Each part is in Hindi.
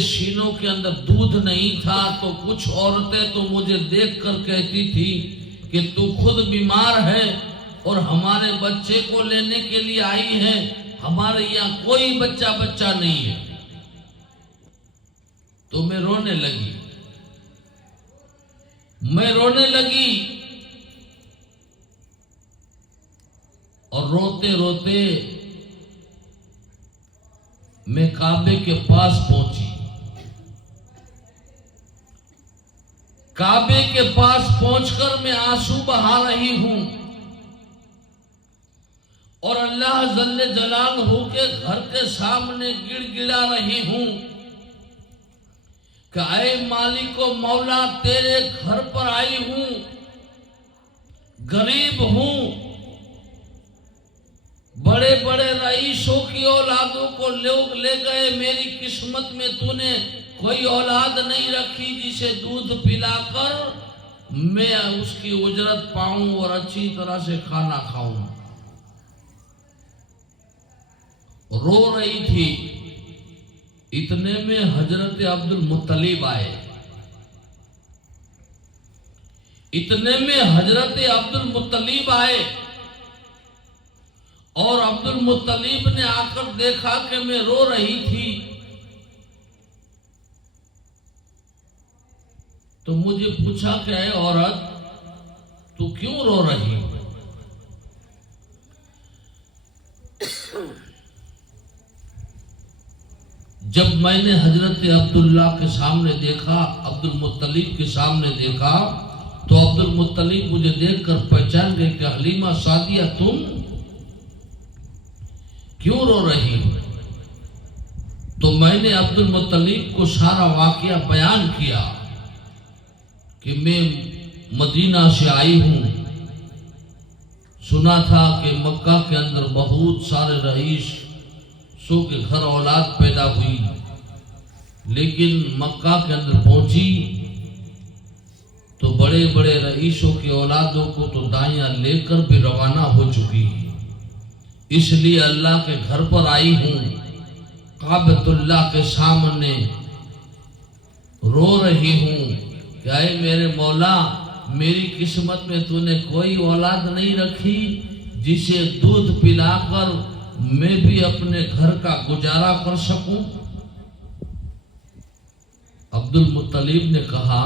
शीनों के अंदर दूध नहीं था तो कुछ औरतें तो मुझे देखकर कहती थी कि तू खुद बीमार है और हमारे बच्चे को लेने के लिए आई है, हमारे यहाँ कोई बच्चा नहीं है। तो मैं रोने लगी और रोते रोते मैं काबे के पास पहुंची। काबे के पास पहुंचकर मैं आंसू बहा रही हूं और अल्लाह जल्ले जलालहू के घर के सामने गिड़गिड़ा रही हूं कि ऐ मालिको मौला, तेरे घर पर आई हूं, गरीब हूं, बड़े बड़े रईसों की औलादों को लोग ले गए, मेरी किस्मत में तूने कोई औलाद नहीं रखी जिसे दूध पिलाकर मैं उसकी उजरत पाऊं और अच्छी तरह से खाना खाऊं। रो रही थी। इतने में हजरत अब्दुल मुत्तलिब आए। और अब्दुल मुत्तलिब ने आकर देखा कि मैं रो रही थी तो मुझे पूछा कि ऐ औरत, तू क्यों रो रही है? जब मैंने हजरत अब्दुल्ला के सामने देखा, अब्दुल मुत्तलिब के सामने देखा, तो अब्दुल मुत्तलिब मुझे देखकर पहचान गए कि हलीमा सादिया, तुम क्यों रो रही हो? तो मैंने अब्दुल मुत्तलिब को सारा वाकया बयान किया कि मैं मदीना से आई हूं, सुना था कि मक्का के अंदर बहुत सारे रईसों के घर औलाद पैदा हुई, लेकिन मक्का के अंदर पहुंची तो बड़े बड़े रईसों की औलादों को तो दाइयां लेकर भी रवाना हो चुकी है, इसलिए अल्लाह के घर पर आई हूं, काबतुल्लाह के सामने रो रही हूं कि ऐ मेरे मौला, मेरी किस्मत में तूने कोई औलाद नहीं रखी जिसे दूध पिलाकर मैं भी अपने घर का गुजारा कर सकूं। अब्दुल मुत्तलिब ने कहा,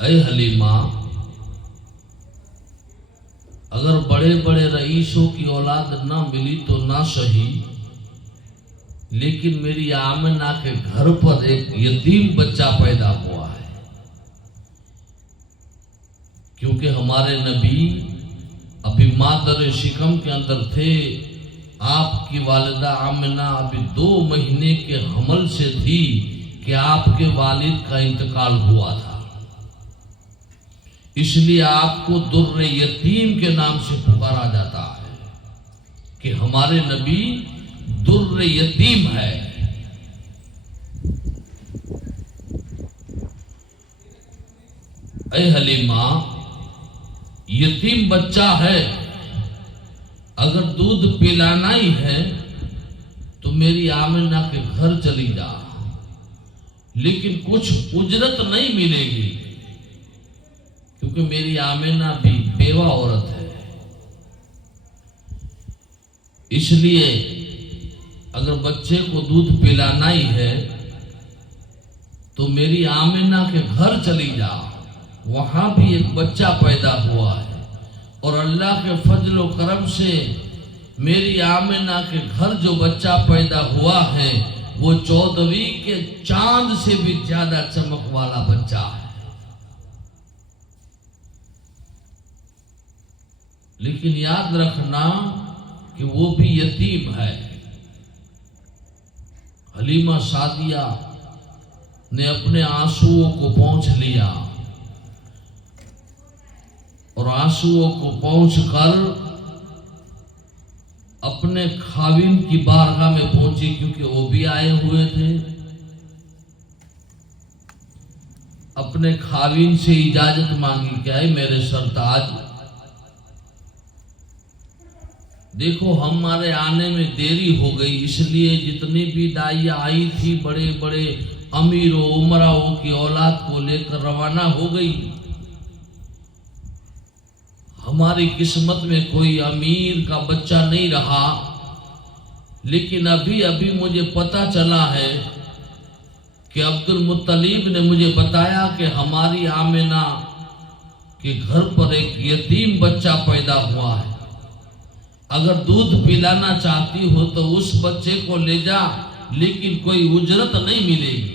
ऐ हलीमा, अगर बड़े बड़े रईसों की औलाद ना मिली तो ना सही, लेकिन मेरी आमना के घर पर एक यतीम बच्चा पैदा हुआ है। क्योंकि हमारे नबी अभी मादर शिकम के अंदर थे, आपकी वालिदा आमना अभी 2 महीने के हमल से थी कि आपके वालिद का इंतकाल हुआ था, इसलिए आपको दुर्रे यतीम के नाम से पुकारा जाता है कि हमारे नबी दुर्रे यतीम है। ऐ हलीमा, यतीम बच्चा है, अगर दूध पिलाना ही है तो मेरी आमिना के घर चली जा, लेकिन कुछ उजरत नहीं मिलेगी क्योंकि मेरी आमिना भी बेवा औरत है। इसलिए अगर बच्चे को दूध पिलाना ही है तो मेरी आमिना के घर चली जा, वहां भी एक बच्चा पैदा हुआ है और अल्लाह के फजल व करम से मेरी आमिना के घर जो बच्चा पैदा हुआ है वो 14वीं के चांद से भी ज्यादा चमक वाला बच्चा है। लेकिन याद रखना कि वो भी यतीम है। हलीमा सादिया ने अपने आंसुओं को पोंछ लिया और आंसुओं को पोंछकर अपने खाविन की बारगाह में पहुंची, क्योंकि वो भी आए हुए थे। अपने खाविन से इजाजत मांगी कि ऐ मेरे सरताज, देखो हमारे आने में देरी हो गई, इसलिए जितनी भी दाइया आई थी बड़े बड़े अमीरों उमराओं की औलाद को लेकर रवाना हो गई। हमारी किस्मत में कोई अमीर का बच्चा नहीं रहा, लेकिन अभी अभी मुझे पता चला है कि अब्दुल मुत्तलिब ने मुझे बताया कि हमारी आमिना के घर पर एक यतीम बच्चा पैदा हुआ है। अगर दूध पिलाना चाहती हो तो उस बच्चे को ले जा, लेकिन कोई उजरत नहीं मिलेगी।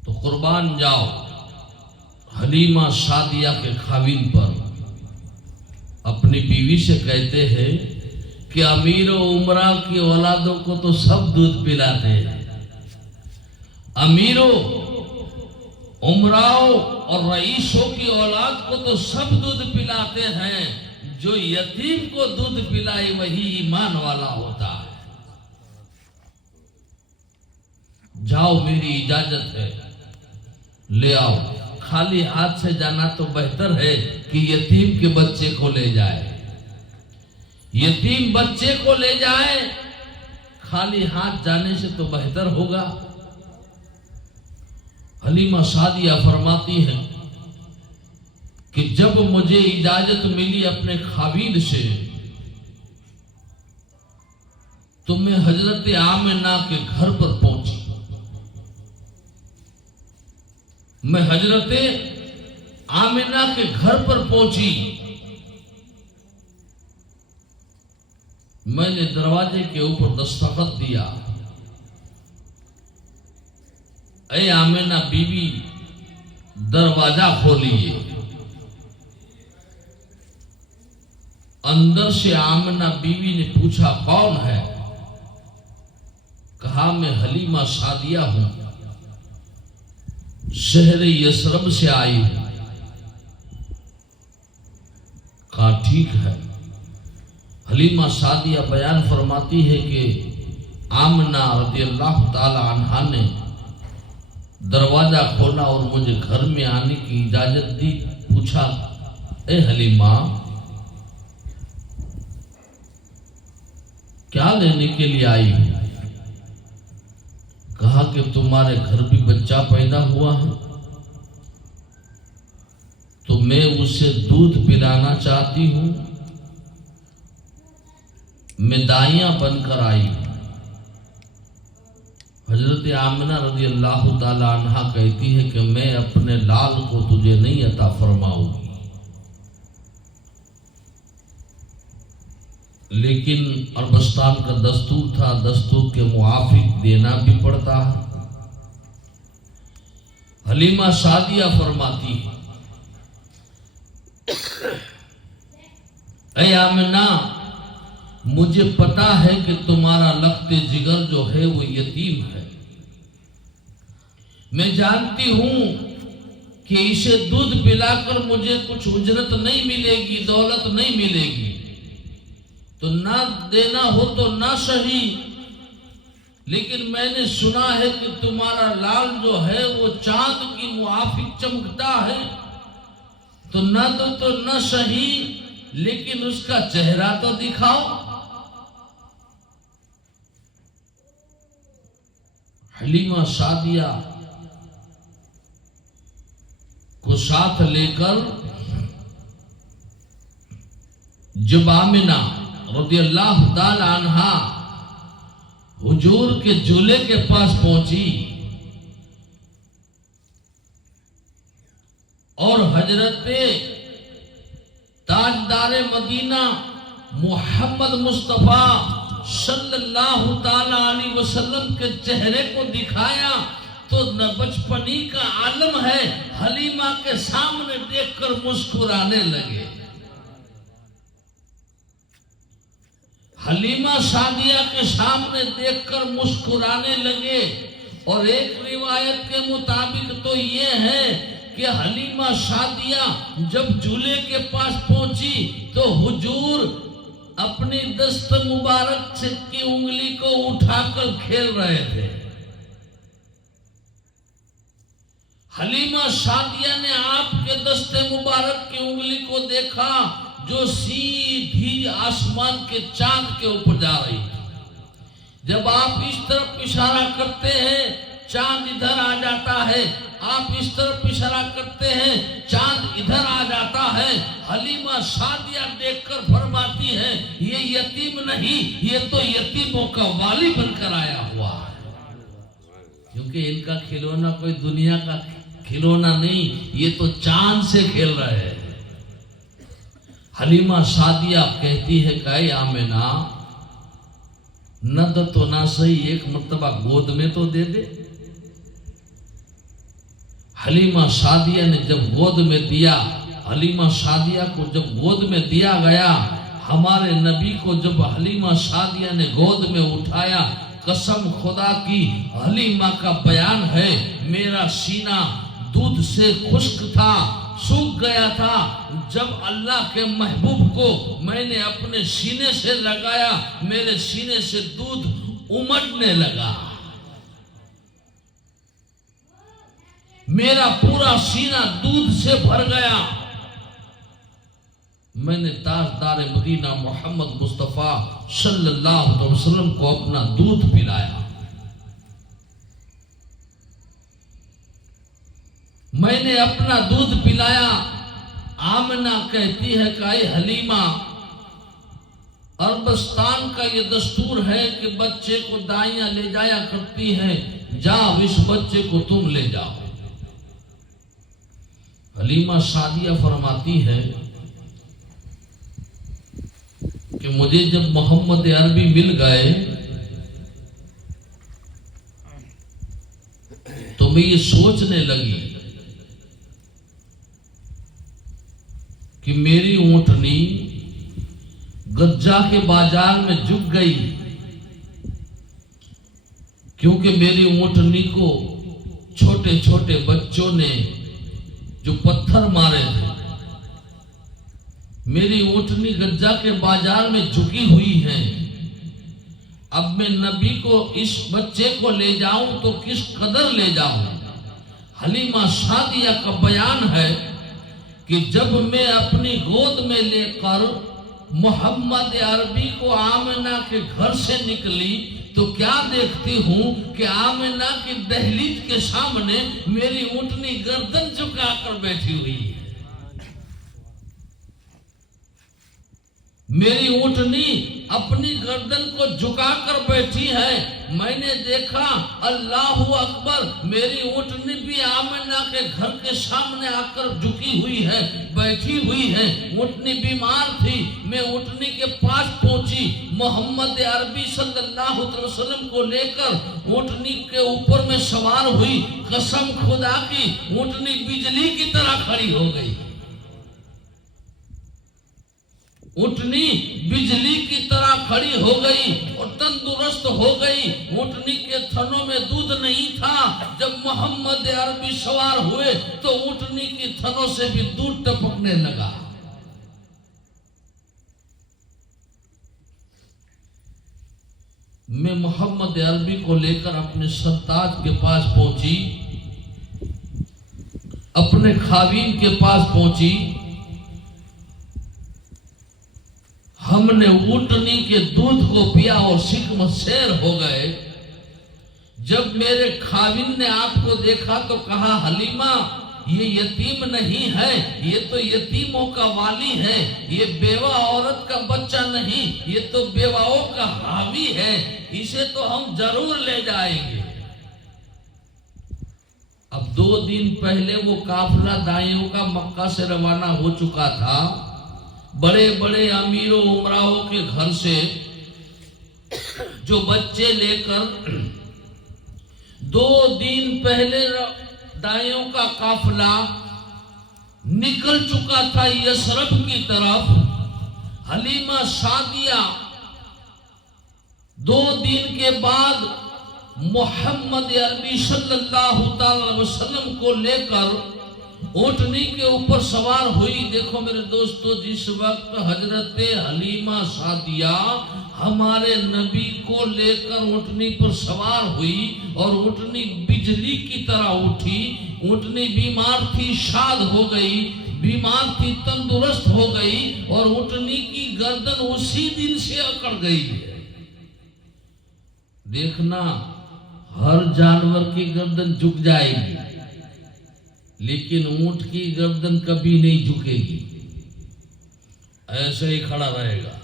तो कुर्बान जाओ हलीमा सादिया के खाविन पर। अपनी बीवी से कहते हैं कि अमीरों उमरा की औलादों को तो सब दूध पिलाते हैं, अमीरों उमराओं और रईसों की औलाद को तो सब दूध पिलाते हैं, जो यतीम को दूध पिलाए वही ईमान वाला होता है। जाओ मेरी इजाजत है, ले आओ। खाली हाथ से जाना तो बेहतर है कि यतीम के बच्चे को ले जाए, यतीम बच्चे को ले जाए। खाली हाथ जाने से तो बेहतर होगा। हलीमा सादिया फरमाती है कि जब मुझे इजाजत मिली अपने खाविद से, तो मैं हजरत आमिना के घर पर पहुंची। मैं हजरत आमिना के घर पर पहुंची। मैंने दरवाजे के ऊपर दस्तखत दिया। ऐ आमिना बीबी, दरवाजा खोलिए। अंदर से आमिना बीवी ने पूछा, कौन है? कहा, मैं हलीमा सादिया हूं, शहर यसरब से आई हूं। कहा, ठीक है। हलीमा सादिया बयान फरमाती है कि आमिना रज़ियल्लाहु ताला अन्हा ने दरवाजा खोला और मुझे घर में आने की इजाजत दी। पूछा, ए हलीमा, क्या लेने के लिए आई हूं? कहा कि तुम्हारे घर भी बच्चा पैदा हुआ है, तो मैं उसे दूध पिलाना चाहती हूं। मैं दाइया बनकर आई हूं। हजरत आमिना रज़ियल्लाहु ताला अन्हा कहती है कि मैं अपने लाल को तुझे नहीं अता फरमाऊंगी, लेकिन अरबस्तान का दस्तूर था, दस्तूर के मुआफिक देना भी पड़ता है। हलीमा सादिया फरमाती है, ऐ आमिना, मुझे पता है कि तुम्हारा लख्ते जिगर जो है वो यतीम है। मैं जानती हूं कि इसे दूध पिलाकर मुझे कुछ उजरत नहीं मिलेगी, दौलत नहीं मिलेगी, तो ना देना हो तो ना सही, लेकिन मैंने सुना है कि तुम्हारा लाल जो है वो चांद की मुआफिक चमकता है, तो ना दो तो ना सही, लेकिन उसका चेहरा तो दिखाओ। हलीमा सादिया को साथ लेकर जब आमिना रज़ियल्लाहु ताला अन्हा हुजूर के झूले के पास पहुंची और हजरत ताजदारे मदीना मोहम्मद मुस्तफा सल्लल्लाहु ताला अलैहि वसल्लम के चेहरे को दिखाया, तो न बचपनी का आलम है, हलीमा के सामने देखकर मुस्कुराने लगे। हलीमा सादिया के सामने देखकर मुस्कुराने लगे। और एक रिवायत के मुताबिक तो ये है कि हलीमा सादिया जब झूले के पास पहुंची तो हुजूर अपनी दस्त मुबारक से की उंगली को उठाकर खेल रहे थे। हलीमा सादिया ने आपके दस्ते मुबारक की उंगली को देखा जो सीधी आसमान के चांद के ऊपर जा रही थी। जब आप इस तरफ इशारा करते हैं चांद इधर आ जाता है, आप इस तरफ इशारा करते हैं चांद इधर आ जाता है। हलीमा सादिया देखकर फरमाती है ये यतीम नहीं, ये तो यतीमों का वाली बनकर आया हुआ है, क्योंकि इनका खिलौना कोई दुनिया का खिलौना नहीं, ये तो चांद से खेल रहे हैं। हलीमा सादिया कहती है कि आमिना नद तो ना सही, एक मर्तबा गोद में तो दे दे। हलीमा सादिया ने जब गोद में दिया, हलीमा सादिया को जब गोद में दिया गया, हमारे नबी को जब हलीमा सादिया ने गोद में उठाया, कसम खुदा की हलीमा का बयान है, मेरा सीना दूध से खुश्क था, सूख गया था। जब अल्लाह के महबूब को मैंने अपने सीने से लगाया, मेरे सीने से दूध उमड़ने लगा, मेरा पूरा सीना दूध से भर गया। मैंने ताजदार मदीना मोहम्मद मुस्तफा सल्लल्लाहु अलैहि वसल्लम को अपना दूध पिलाया। मैंने अपना दूध पिलाया। आमना कहती है कि हलीमा, अरबस्तान का ये दस्तूर है कि बच्चे को दाइयां ले जाया करती है, जाओ इस बच्चे को तुम ले जाओ। हलीमा सादिया फरमाती है कि मुझे जब मोहम्मद अरबी मिल गए तो मैं ये सोचने लगी कि मेरी ऊंटनी गज्जा के बाजार में झुक गई, क्योंकि मेरी ऊंटनी को छोटे छोटे बच्चों ने जो पत्थर मारे थे, मेरी ऊंटनी गज्जा के बाजार में झुकी हुई है। अब मैं नबी को इस बच्चे को ले जाऊं तो किस कदर ले जाऊं। हलीमा सादिया का बयान है कि जब मैं अपनी गोद में लेकर मोहम्मद अरबी को आमिना के घर से निकली तो क्या देखती हूं कि आमिना की दहलीज के सामने मेरी ऊंटनी गर्दन झुकाकर बैठी हुई है। मेरी ऊंटनी अपनी गर्दन को झुकाकर बैठी है। मैंने देखा अल्लाहू अकबर, मेरी ऊंटनी भी आमिना के घर के सामने आकर झुकी हुई है, बैठी हुई है। ऊंटनी बीमार थी। मैं ऊंटनी के पास पहुंची, मोहम्मद अरबी सल्लल्लाहु अलैहि वसल्लम को लेकर ऊंटनी के ऊपर में सवार हुई। कसम खुदा की ऊंटनी बिजली की तरह खड़ी हो गई। ऊंटनी बिजली की तरह खड़ी हो गई और तंदुरुस्त हो गई। ऊंटनी के थनों में दूध नहीं था। जब मोहम्मद अरबी सवार हुए तो ऊंटनी की थनों से भी दूध टपकने लगा। मैं मोहम्मद अरबी को लेकर अपने सरताज के पास पहुंची, अपने खावीन के पास पहुंची। हमने ऊंटनी के दूध को पिया और शिकम शेर हो गए। जब मेरे खाविन ने आपको देखा तो कहा हलीमा, ये यतीम नहीं है, ये तो यतीमों का वाली है, ये बेवा औरत का बच्चा नहीं, ये तो बेवाओं का हावी है, इसे तो हम जरूर ले जाएंगे। अब 2 दिन पहले वो काफिला दाइयों का मक्का से रवाना हो चुका था। बड़े बड़े अमीरों उमराओं के घर से जो बच्चे लेकर 2 दिन पहले दाइयों का काफिला निकल चुका था यसरब की तरफ। हलीमा सादिया 2 दिन के बाद मोहम्मद अरबी सल्लल्लाहु अलैहि वसल्लम को लेकर ऊंटनी के ऊपर सवार हुई। देखो मेरे दोस्तों, जिस वक्त हजरत हलीमा सादिया हमारे नबी को लेकर ऊंटनी पर सवार हुई और ऊंटनी बिजली की तरह उठी। ऊंटनी बीमार थी, शाद हो गई, बीमार थी, तंदुरुस्त हो गई और ऊंटनी की गर्दन उसी दिन से अकड़ गई है। देखना, हर जानवर की गर्दन झुक जाएगी, लेकिन ऊंट की गर्दन कभी नहीं झुकेगी, ऐसे ही खड़ा रहेगा,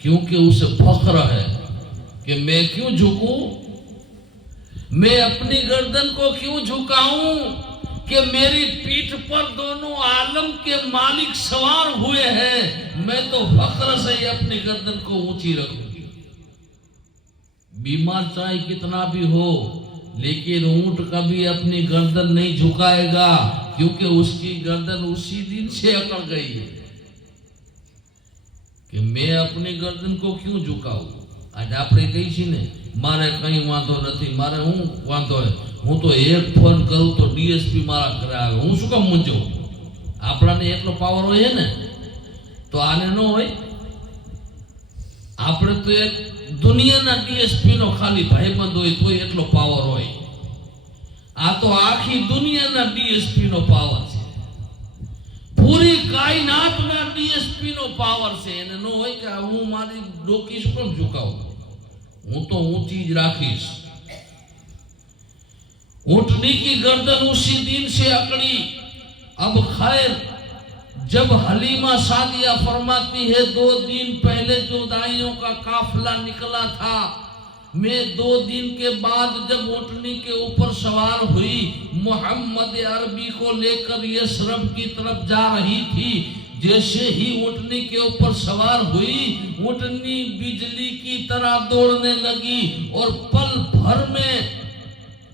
क्योंकि उसे फख्र है कि मैं क्यों झुकूं, मैं अपनी गर्दन को क्यों झुकाऊं कि मेरी पीठ पर दोनों आलम के मालिक सवार हुए हैं। मैं तो फख्र से ही अपनी गर्दन को ऊंची रखूंगी। बीमार चाहे कितना भी हो, लेकिन ऊंट कभी अपनी गर्दन नहीं झुकाएगा, क्योंकि उसकी गर्दन उसी दिन से अकड़ गई है कि मैं अपनी गर्दन को क्यों झुकाऊं। आज આપણે કહી છે ને, મારે કઈ વાંધો નથી, મારે હું વાંધો है, હું તો એક ફોન કરું તો ડીએસપી મારા ઘરે આવે, હું શું કામ મૂંઝો। આપણાને એટલો પાવર હોય ને, તો આને ન હોય। આપણે તો એક દુનિયાના ડીએસપી નો ખાલી ભાઈબંધ હોય તો એટલો પાવર હોય। આ તો આખી દુનિયાના ડીએસપી નો પાવર છે, પૂરી કાયનાતના ડીએસપી નો પાવર છે। એને ન હોય કે હું મારી ડોકી શું કેમ ઝુકાવું, હું તો ઊંચી જ રાખીશ। ऊंटनी की गर्दन उसी दिन से अकड़ी। अब खैर, जब हलीमा सादिया फरमाती है 2 दिन पहले जो दाइयों का काफिला निकला था, मैं 2 दिन के बाद जब ऊंटनी के ऊपर सवार हुई, मोहम्मद अरबी को लेकर यशरब की तरफ जा रही थी। जैसे ही ऊंटनी के ऊपर सवार हुई, ऊंटनी बिजली की तरह दौड़ने लगी और पल भर में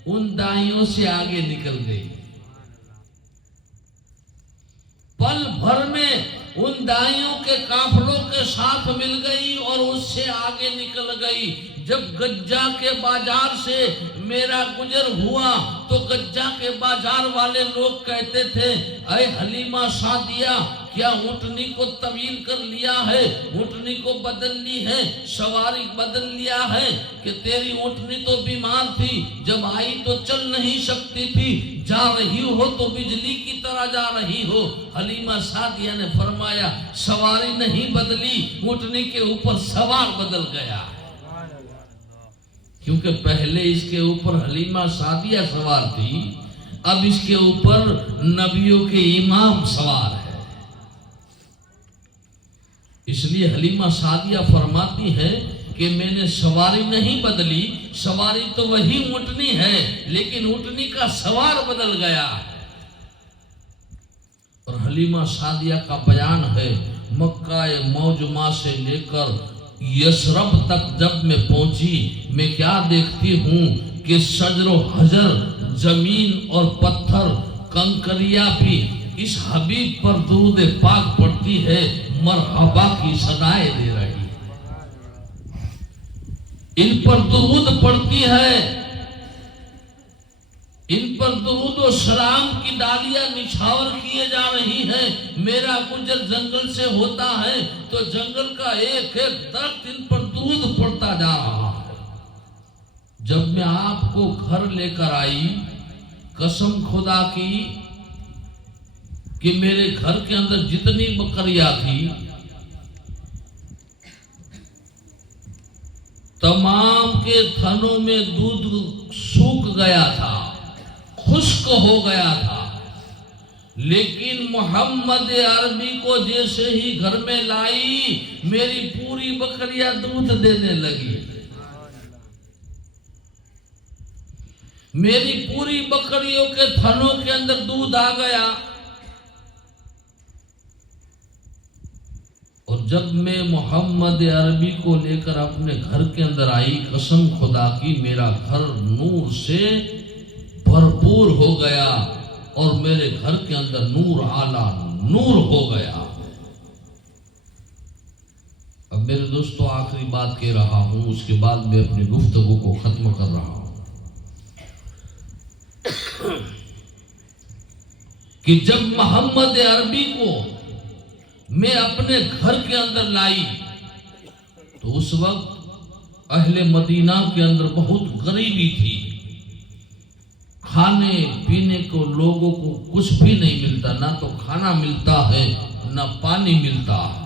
उन दाइयों से आगे निकल गई। पल भर में उन दाइयों के काफिलों के साथ मिल गई और उससे आगे निकल गई। जब गज्जा के बाजार से मेरा गुजर हुआ तो गज्जा के बाजार वाले लोग कहते थे, अरे हलीमा सादिया, क्या ऊंटनी को तवील कर लिया है, ऊंटनी को बदल ली है, सवारी बदल लिया है कि तेरी ऊंटनी तो बीमार थी, जब आई तो चल नहीं सकती थी, जा रही हो तो बिजली की तरह जा रही हो। हलीमा सादिया ने फरमाया, सवारी नहीं बदली, ऊंटनी के ऊपर सवार बदल गया, क्योंकि पहले इसके ऊपर हलीमा सादिया सवार थी, अब इसके ऊपर नबियों के इमाम सवार है। इसलिए हलीमा सादिया फरमाती है कि मैंने सवारी नहीं बदली, सवारी तो वही ऊंटनी है, लेकिन ऊंटनी का सवार बदल गया। और हलीमा सादिया का बयान है, मक्का मौजमा से लेकर यशरब तक जब मैं पहुंची, मैं क्या देखती हूँ कि शजरो हजर, जमीन और पत्थर, कंकरिया भी इस हबीब पर दुरूद पाक पढ़ती है, मरहबा की सदाएं दे रही है, इन पर दुरूद पढ़ती है, इन पर दुरूद और सलाम की डालियां निछावर किए जा रही है। मेरा गुजर जंगल से होता है तो जंगल का एक एक दरख्त इन पर दुरूद पड़ता जा रहा है। जब मैं आपको घर लेकर आई, कसम खुदा की कि मेरे घर के अंदर जितनी बकरियां थी, तमाम के थनों में दूध सूख गया था, खुश्क हो गया था, लेकिन मोहम्मद अरबी को जैसे ही घर में लाई, मेरी पूरी बकरियां दूध देने लगी। मेरी पूरी बकरियों के थनों के अंदर दूध आ गया। और जब मैं मोहम्मद अरबी को लेकर अपने घर के अंदर आई, कसम खुदा की मेरा घर नूर से भरपूर हो गया और मेरे घर के अंदर नूर आला नूर हो गया। अब मेरे दोस्तों, आखिरी बात कह रहा हूं, उसके बाद मैं अपनी गुफ्तगू को खत्म कर रहा हूं। कि जब मोहम्मद अरबी को मैं अपने घर के अंदर लाई तो उस वक्त अहले मदीना के अंदर बहुत गरीबी थी, खाने पीने को लोगों को कुछ भी नहीं मिलता, ना तो खाना मिलता है ना पानी मिलता है।